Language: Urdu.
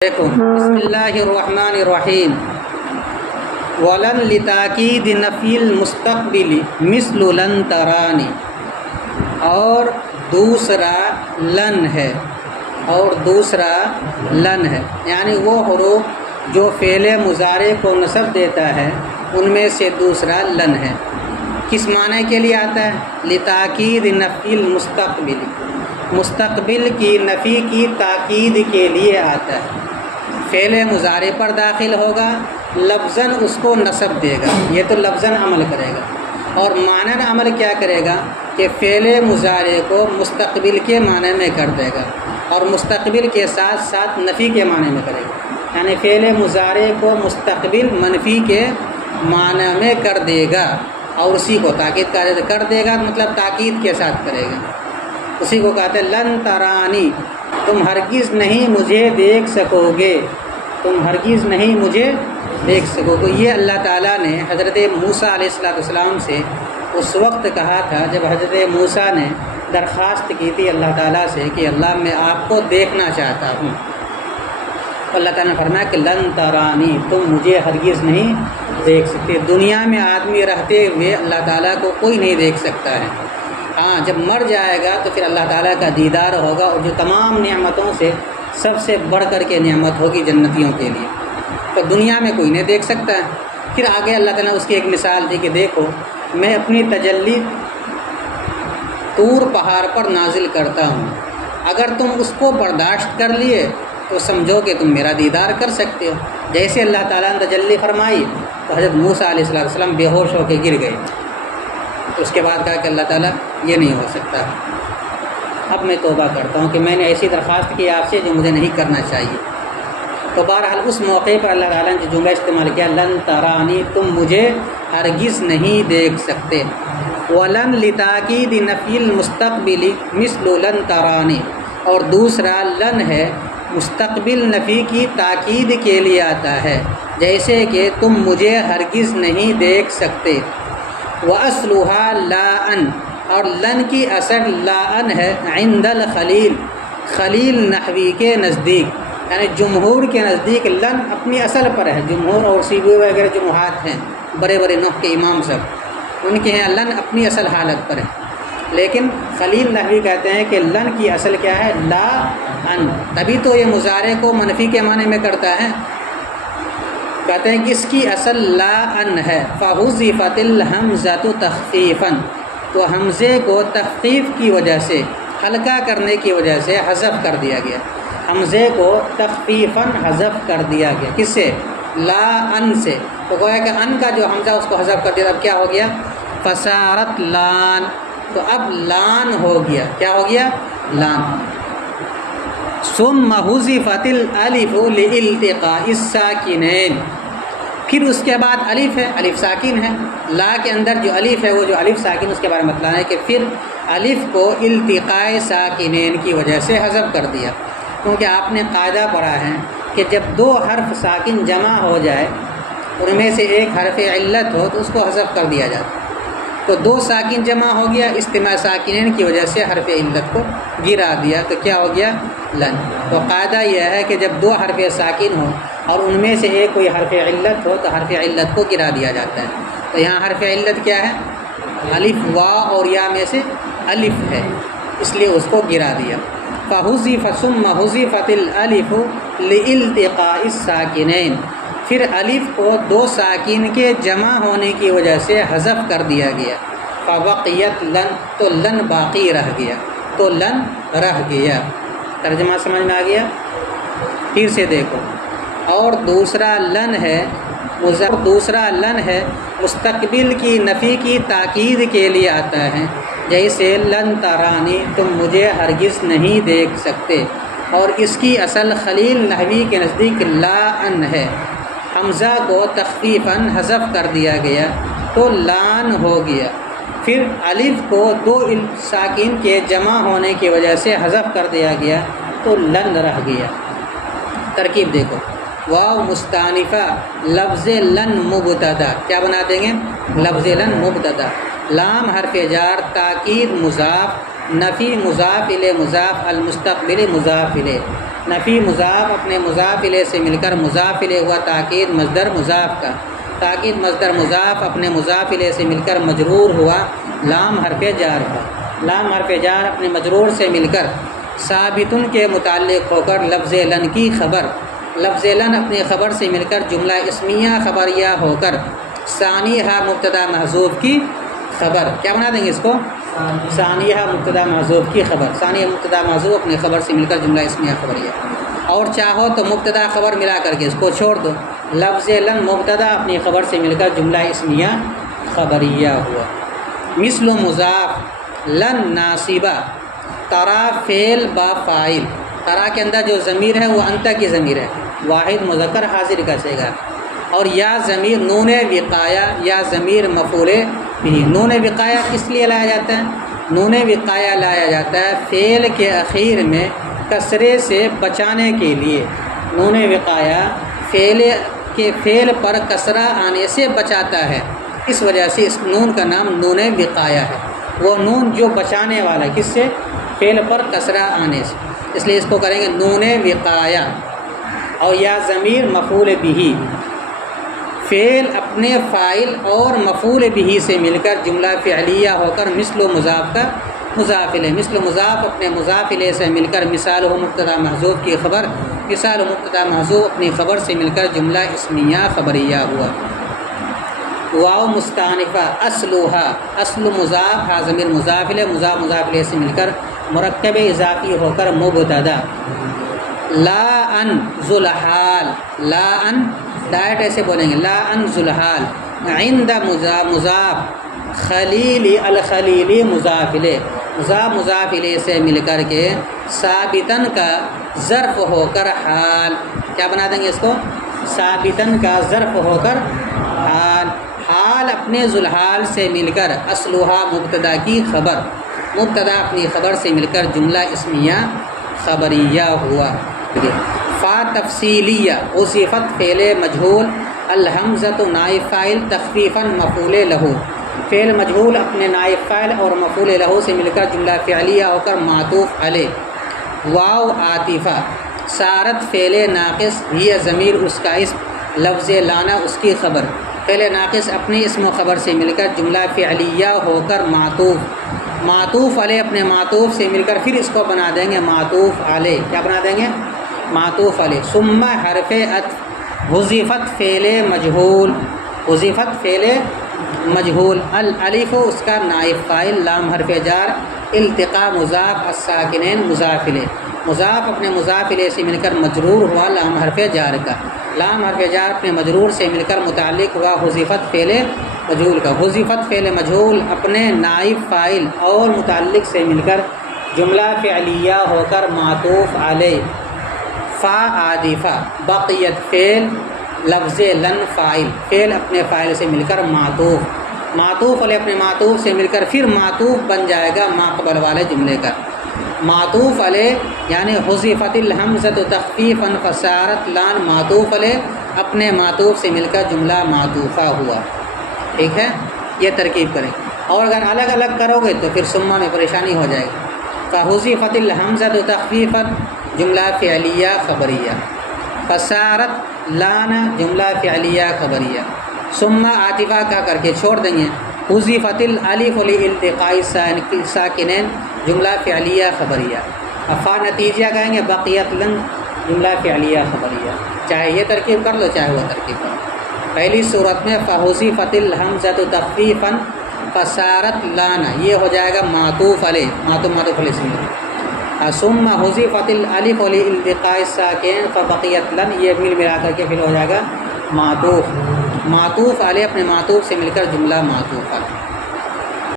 دیکھو بسم اللہ الرحمن الرحیم ولن لتاکید نفی المستقبل مثل لن ترانی، اور دوسرا لن ہے یعنی وہ حروف جو فعل مضارع کو نصب دیتا ہے ان میں سے دوسرا لن ہے۔ کس معنی کے لیے آتا ہے؟ لتاکید نفی المستقبل، مستقبل کی نفی کی تاکید کے لیے آتا ہے۔ فعل مضارع پر داخل ہوگا، لفظاً اس کو نصب دے گا، یہ تو لفظاً عمل کرے گا، اور معناً عمل کیا کرے گا کہ فعل مضارع کو مستقبل کے معنی میں کر دے گا، اور مستقبل کے ساتھ ساتھ نفی کے معنی میں کرے گا، یعنی فعل مضارع کو مستقبل منفی کے معنی میں کر دے گا، اور اسی کو تاکید کر دے گا، مطلب تاکید کے ساتھ کرے گا۔ اسی کو کہتے ہیں لن ترانی، تم ہرگز نہیں مجھے دیکھ سکو گے، تم ہرگز نہیں مجھے دیکھ سکو گے۔ یہ اللہ تعالیٰ نے حضرت موسیٰ علیہ السلام سے اس وقت کہا تھا جب حضرت موسیٰ نے درخواست کی تھی اللہ تعالیٰ سے کہ اللہ میں آپ کو دیکھنا چاہتا ہوں۔ اللہ تعالیٰ نے فرمایا کہ لن ترانی، تم مجھے ہرگز نہیں دیکھ سکتے۔ دنیا میں آدمی رہتے ہوئے اللہ تعالیٰ کو کوئی نہیں دیکھ سکتا ہے، ہاں جب مر جائے گا تو پھر اللہ تعالیٰ کا دیدار ہوگا، اور جو تمام نعمتوں سے سب سے بڑھ کر کے نعمت ہوگی جنتیوں کے لیے، تو دنیا میں کوئی نہیں دیکھ سکتا ہے۔ پھر آگے اللہ تعالیٰ نے اس کی ایک مثال دی کہ دیکھو میں اپنی تجلی طور پہاڑ پر نازل کرتا ہوں، اگر تم اس کو برداشت کر لیے تو سمجھو کہ تم میرا دیدار کر سکتے ہو۔ جیسے اللہ تعالیٰ نے تجلی فرمائی تو حضرت موسیٰ علیہ السلام بے ہوش ہو کے گر گئے، اس کے بعد کہا کہ اللہ تعالیٰ یہ نہیں ہو سکتا، اب میں توبہ کرتا ہوں کہ میں نے ایسی درخواست کی آپ سے جو مجھے نہیں کرنا چاہیے۔ تو بہرحال اس موقع پر اللہ تعالیٰ نے جملہ استعمال کیا لن ترانی، تم مجھے ہرگز نہیں دیکھ سکتے۔ ولن لتاکید نفی المستقبل مثل لن ترانی، اور دوسرا لن ہے مستقبل نفی کی تاکید کے لیے آتا ہے، جیسے کہ تم مجھے ہرگز نہیں دیکھ سکتے۔ وَأَصْلُهَا لَا، اور لن کی اصل لا ہے عند الخلیل، خلیل نحوی کے نزدیک، یعنی جمہور کے نزدیک لن اپنی اصل پر ہے۔ جمہور اور سیبوی وغیرہ جمہورات ہیں، بڑے بڑے نحو کے امام سب، ان کے ہیں لن اپنی اصل حالت پر ہے، لیکن خلیل نحوی کہتے ہیں کہ لن کی اصل کیا ہے؟ لا ان، تبھی تو یہ مضارع کو منفی کے معنی میں کرتا ہے۔ کہتے ہیں کہ اس کی اصل لا ان ہے، فحذفت الحمزۃ تخفیفا، تو حمزے کو تخفیف کی وجہ سے، ہلکا کرنے کی وجہ سے حذف کر دیا گیا، حمزے کو تخفیفاً حذف کر دیا گیا، کس سے؟ لا ان سے۔ تو گویا کہ ان کا جو حمزہ اس کو حذف کر دیا، اب کیا ہو گیا؟ فصارت لان، تو اب لان ہو گیا، کیا ہو گیا؟ لان۔ ثم حذفت الالف لالتقاء الساکنین، پھر اس کے بعد الف ہے، الف ساکن ہے، لا کے اندر جو الف ہے وہ جو الف ساکن، اس کے بارے میں بتلانا ہے کہ پھر الف کو التقاء ساکنین کی وجہ سے حذف کر دیا، کیونکہ آپ نے قاعدہ پڑھا ہے کہ جب دو حرف ساکن جمع ہو جائے، ان میں سے ایک حرف علت ہو تو اس کو حذف کر دیا جاتا ہے، تو دو ساکن جمع ہو گیا، اجتماع ساکنین کی وجہ سے حرف علت کو گرا دیا، تو کیا ہو گیا؟ لن۔ تو قاعدہ یہ ہے کہ جب دو حرف ساکن ہو اور ان میں سے ایک کوئی حرف علت ہو تو حرف علت کو گرا دیا جاتا ہے، تو یہاں حرف علت کیا ہے؟ الف، وا اور یا میں سے الف ہے، اس لیے اس کو گرا دیا۔ فحذفت ثم حذفت الالف لالتقاء الساکنین، پھر الف کو دو ساکن کے جمع ہونے کی وجہ سے حذف کر دیا گیا، فبقیت لن، تو لن باقی رہ گیا، تو لن رہ گیا۔ ترجمہ سمجھ میں آ گیا؟ پھر سے دیکھو، اور دوسرا لن ہے مستقبل کی نفی کی تاکید کے لیے آتا ہے، جیسے لن ترانی، تم مجھے ہرگز نہیں دیکھ سکتے، اور اس کی اصل خلیل نحوی کے نزدیک لا ان ہے، حمزہ کو تخفیفاً حذف کر دیا گیا تو لان ہو گیا، پھر الف کو دو ساکن کے جمع ہونے کی وجہ سے حذف کر دیا گیا تو لن رہ گیا۔ ترکیب دیکھو، واو مستانفہ، لفظ لن مبتدا، کیا بنا دیں گے؟ لفظ لن مبتدا، لام حرف جار، تاکید مضاف، نفی مضاف الیہ مضاف، المستقبل مضاف الیہ، نفی مضاف اپنے مضاف الیہ سے مل کر مضاف الیہ ہوا، تاکید مصدر مضاف کا، تاکید مصدر مضاف اپنے مضاف الیہ سے مل کر مجرور ہوا لام حرف جار کا، لام حرف جار اپنے مجرور سے مل کر ثابتن کے متعلق ہو کر لفظ لن کی خبر، لفظ لن اپنی خبر سے مل کر جملہ اسمیہ خبریہ ہو کر ثانیہ مبتدا محذوف کی خبر، کیا بنا دیں گے اس کو؟ ثانیہ مبتدا محذوف کی خبر، ثانیہ مبتدا محذوف اپنی خبر سے مل کر جملہ اسمیہ خبریہ، اور چاہو تو مبتدا خبر ملا کر کے اس کو چھوڑ دو، لفظ لن مبتدا اپنی خبر سے مل کر جملہ اسمیہ خبریہ ہوا۔ مثل مضاف لن ناصبہ، ترا فعل با فاعل، ترا کے اندر جو ضمیر ہے وہ انت کی ضمیر ہے، واحد مذکر حاضر کا صیغہ، اور یا ضمیر نون وقایہ یا ضمیر مفعول بھی۔ نون وقایہ کس لیے لایا جاتا ہے؟ نون وقایہ لایا جاتا ہے فعل کے اخیر میں کسرے سے بچانے کے لیے، نون وقایہ فعل پر کسرہ آنے سے بچاتا ہے، اس وجہ سے اس نون کا نام نون وقایہ ہے، وہ نون جو بچانے والا کس سے؟ فعل پر کسرہ آنے سے، اس لیے اس کو کریں گے نون وقایہ۔ اور یا ضمیر مفعول بھی، فعل اپنے فاعل اور مفعول بھی سے مل کر جملہ فعلیہ ہو کر مثل و مضاف کا مضاف الیہ، مثل و مضاف اپنے مضاف الیہ سے مل کر مثال و مبتدا محذوف کی خبر، مثال و مبتدا محذوف اپنی خبر سے مل کر جملہ اسمیہ خبریہ ہوا۔ واو مستانفہ اصلھا، اصل مضاف ہا ضمیر مضاف الیہ، مضاف مضاف الیہ سے مل کر مرکب اضافی ہو کر مبتدا۔ لا ان ذوالحال، لا ان ڈائٹ ایسے بولیں گے، لا ان ذوالحال، عند مضاف خلیلی الخلیلی مضاف الیہ، مضاف مضاف الیہ سے مل کر کے ثابتن کا ظرف ہو کر حال، کیا بنا دیں گے اس کو؟ ثابتن کا ظرف ہو کر حال، حال اپنے ذوالحال سے مل کر اصلھا مبتدا کی خبر، مبتدا اپنی خبر سے مل کر جملہ اسمیہ خبریہ ہوا۔ فا تفصیلیہ وصفت فعل مجہول الحمزۃ نائب فاعل تخفیفاً مفعول لہو، فعل مجہول اپنے نائب فاعل اور مفعول لہو سے مل کر جملہ فعلیہ ہو کر معطوف علیہ۔ واو عاطفہ، سارت فعل ناقص ہی ضمیر اس کا اسم، لفظ لانا اس کی خبر، فعل ناقص اپنی اسم و خبر سے مل کر جملہ فعلیہ ہو کر معطوف، معطوف علیہ اپنے معطوف سے مل کر پھر اس کو بنا دیں گے معطوف علیہ، کیا بنا دیں گے؟ معطوف علیہ۔ ثم حرف عطف حذفت فعل مجہول، حذفت فعل مجہول، الالف اس کا نائب فاعل، لام حرف جار، التقاء مضاف الساکنین مضاف الیہ، مضاف اپنے مضاف الیہ سے مل کر مجرور ہوا لام حرف جار کا، لام حرف جار اپنے مجرور سے مل کر متعلق ہوا حذفت فعل مجہول کا، حذفت فعل مجہول اپنے نائب فاعل اور متعلق سے مل کر جملہ فعلیہ ہو کر معطوف علیہ۔ فا عاطفہ بقیت فعل لفظ لن فاعل، فعل اپنے فاعل سے مل کر معطوف، معطوف علیہ اپنے معطوف سے مل کر پھر معطوف بن جائے گا ما قبل والے جملے کا، معطوف علیہ یعنی حذفت الحمزۃ تخفیفاً فصارت لان، معطوف علیہ اپنے معطوف سے مل کر جملہ معطوفہ ہوا، ٹھیک ہے؟ یہ ترکیب کریں، اور اگر الگ الگ کرو گے تو پھر ثم میں پریشانی ہو جائے گی۔ فحذفت الحمزۃ تخفیفاً جملہ فعلیہ خبریہ، فصارت لان جملہ فعلیہ خبریہ، ثم عاطفہ کا کر کے چھوڑ دیں گے، حذفت الالف لالتقاء ساکنین جملہ فعلیہ خبریہ، فا نتیجہ کہیں گے بقیت لن جملہ فعلیہ خبریہ، چاہے یہ ترکیب کر لو چاہے وہ ترکیب کر لو۔ پہلی صورت میں فحذفت الحمزۃ تخفیفاً فصارت لان، یہ ہو جائے گا معطوف علیہ، معطوف علیہ سے ثم حذفت الالف لالتقاء الساکن فبقیت لن، یہ مل ملا کر کے پھر ہو جائے گا معطوف، معطوف علیہ اپنے معطوف سے مل کر جملہ معطوفہ۔